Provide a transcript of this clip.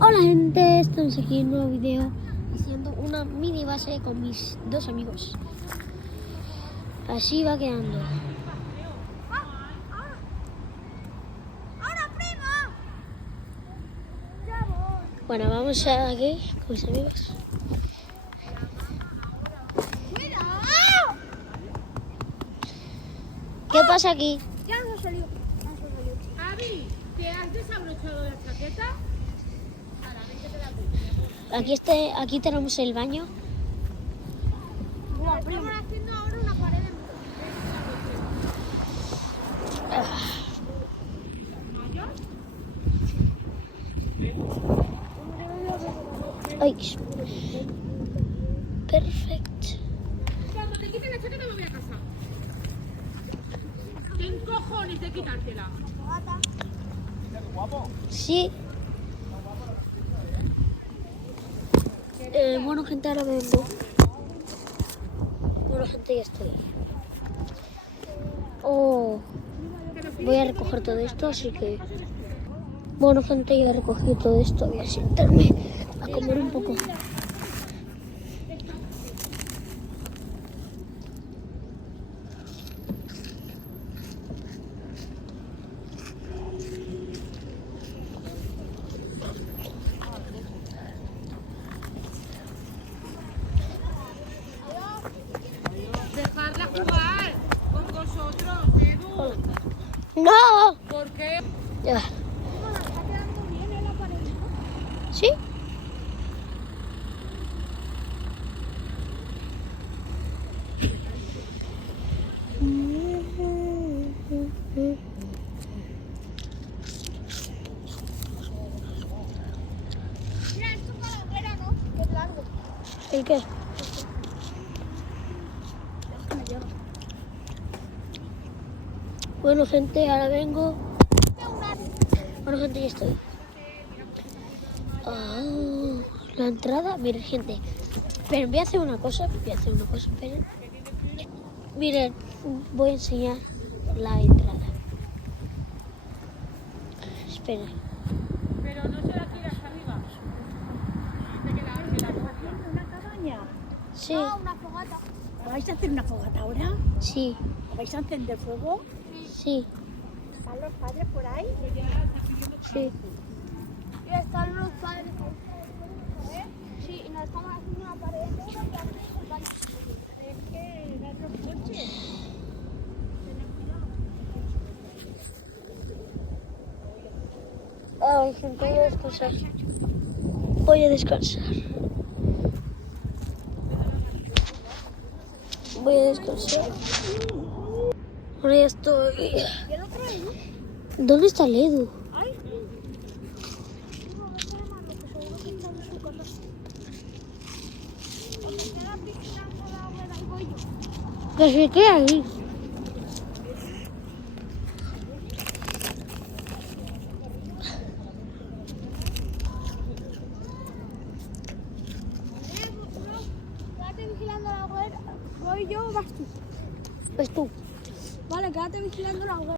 Hola gente, estamos aquí en un nuevo video haciendo una mini base con mis dos amigos. Así va quedando. Bueno, vamos a aquí con mis amigos. ¿Qué pasa aquí? Ya nos ha salido. Avi, ¿te has desabrochado la chaqueta? Aquí tenemos el baño. Estamos haciendo ahora una pared de Ay, perfecto. Cuando te quites la chaqueta me voy a casa. ¿Qué cojones de quitártela? Sí. Bueno, gente, ahora vengo. Bueno, gente, ya estoy. Voy a recoger todo esto, así que... Bueno, gente, ya he recogido todo esto. Voy a sentarme a comer un poco. Dejarla jugar con vosotros, Edu. ¡No! ¿Por qué? Ya va. Está quedando bien en la pared. ¿Sí? Mira, esto es para la hoguera, ¿no? Es largo. ¿El qué? Bueno, gente, ahora vengo. Bueno, gente, ya estoy. La entrada, miren, gente. Pero voy a hacer una cosa, esperen. Miren, voy a enseñar la entrada. Esperen. Pero no se la tira hasta arriba. Dice que la ¿Una cabaña? Sí, No, una fogata. ¿Vais a hacer una fogata ahora? sí, ¿Vais a encender fuego? sí, ¿Están los padres por ahí? sí. Y están los padres. Sí, y nos estamos haciendo una pared de hoguera y aquí es el baño. Es que dan los coches. Ay, gente, voy a descansar. Voy a descansar. Voy a descansar. Ahora ya estoy. ¿Y el otro ahí? ¿Dónde está el Edu? ¡Ay! No, vete a llamarlo, que seguro que está en su casa. Aunque queda vigilando la hoguera y voy yo. Que se quede ahí. Quédate vigilando la hoguera. ¿Voy yo o vas tú? Pues tú. Vale, quédate vigilando la hoguera.